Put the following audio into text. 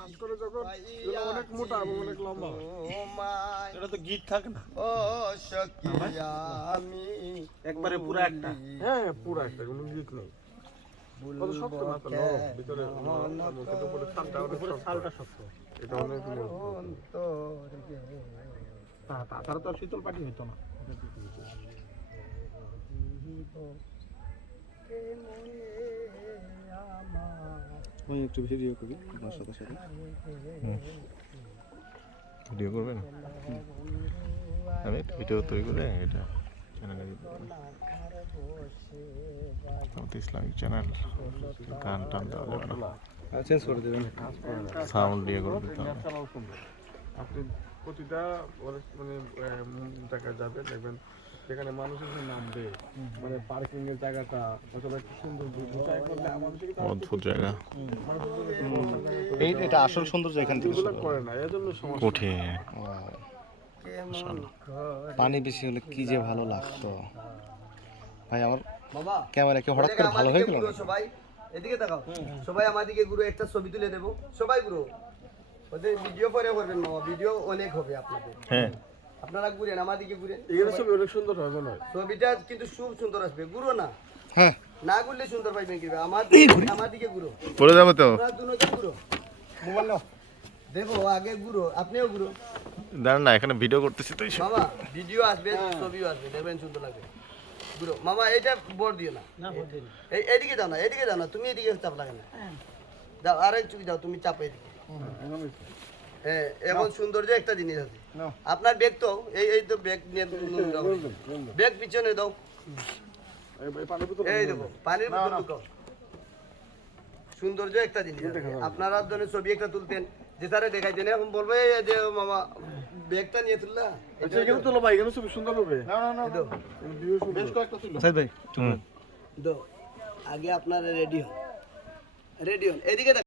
চাষ করে যখন অনেক মোটা এবং অনেক লম্বা হয়। এটা তো গিট থাকে না? ও আমি একবারে পুরো একটা? হ্যাঁ পুরো একটা কোনো নেই। কত শক্ত মাথা ভিতরে নরম, আর মুখের উপরে ছালটা অনেক ছালটা শক্ত। এটা অনেক মজবুত। অন্তরে তা- তাছাড়া তো আর শীতল পাটি হইতো না। ওই একটু ভিডিও করি আপনার সাথে সাথে। ভিডিও করবেন? আমি একটা ভিডিও তৈরি করে এটা চ্যানেলে আমাদের ইসলামিক চ্যানেল গান টান দেওয়া যাবে না। চেঞ্জ করে দেবেন সাউন্ড দিয়ে করে দিতে হবে। আপনি প্রতিটা অনেক মানে আহ, জায়গায় যাবেন দেখবেন যেখানে মানুষ এসে নামবে মানে পার্কিং এর জায়গাটা অথবা একটু সুন্দর করলে আমাদের অদ্ভুত জায়গা। এই এটা আসল সৌন্দর্য এখান থেকে শুরু। করে না এর জন্য সমস্যা। কঠিন। পানি বেশি হলে কি যে ভালো লাগতো। ভাই আমার বাবা ক্যামেরা কি হঠাৎ করে ভালো হয়ে গেল সবাই। এদিকে তাকাও। সবাই আমার দিকে ঘুরো একটা ছবি তুলে দেবো। সবাই ঘুরো। ওদের ভিডিও পরে করবেন মামা ভিডিও অনেক হবে আপনাদের। হ্যাঁ। আপনারা ঘুরেন আমার দিকে ঘুরেন। এগুলো সব অনেক সুন্দর হবে নয় ছবিটা কিন্তু খুব সুন্দর আসবে। ঘুরো না। হ্যাঁ। না ঘুরলে সুন্দর পাইবেন কি আমার দিকে আমার দিকে ঘুরো। পড়ে যাবে তো। দুজন ঘুরো। মোবাইল নাও দেখো আগে ঘুরো। আপনিও ঘুরো। দাঁড়ান না এখানে ভিডিও করতেছি তো। মামা ভিডিও আসবে ছবিও আসবে। দেখবেন সুন্দর লাগবে। ঘুরো। মামা এইটা বোর্ড দিও না। এই এইদিকে যাও না এইদিকে যাও না। তুমি এদিকে চাপ লাগে না। যাও আরেক চুকি যাও তুমি চাপো এদিকে। হ্যাঁ এখন সৌন্দর্য একটা জিনিস আছে। আপনার ব্যাগ তো এই এই তো ব্যাগ নিয়ে ব্যাগ পিছনে দাও। এই- দেখো পানির বোতল সৌন্দর্য একটা জিনিস আছে। আপনারা জন্য ছবি একটা তুলতেন যে তারে দেখাইতেন এখন বলবে যে মামা ব্যাগটা নিয়ে তুললা। আচ্ছা এখানে তোলো ভাই এখানে ছবি সুন্দর হবে দাও, ভিউ সুন্দর। বেশ কয়েকটা ছিল। সাইদ ভাই। আগে আপনারা রেডি হন। রেডি হন। এদিকে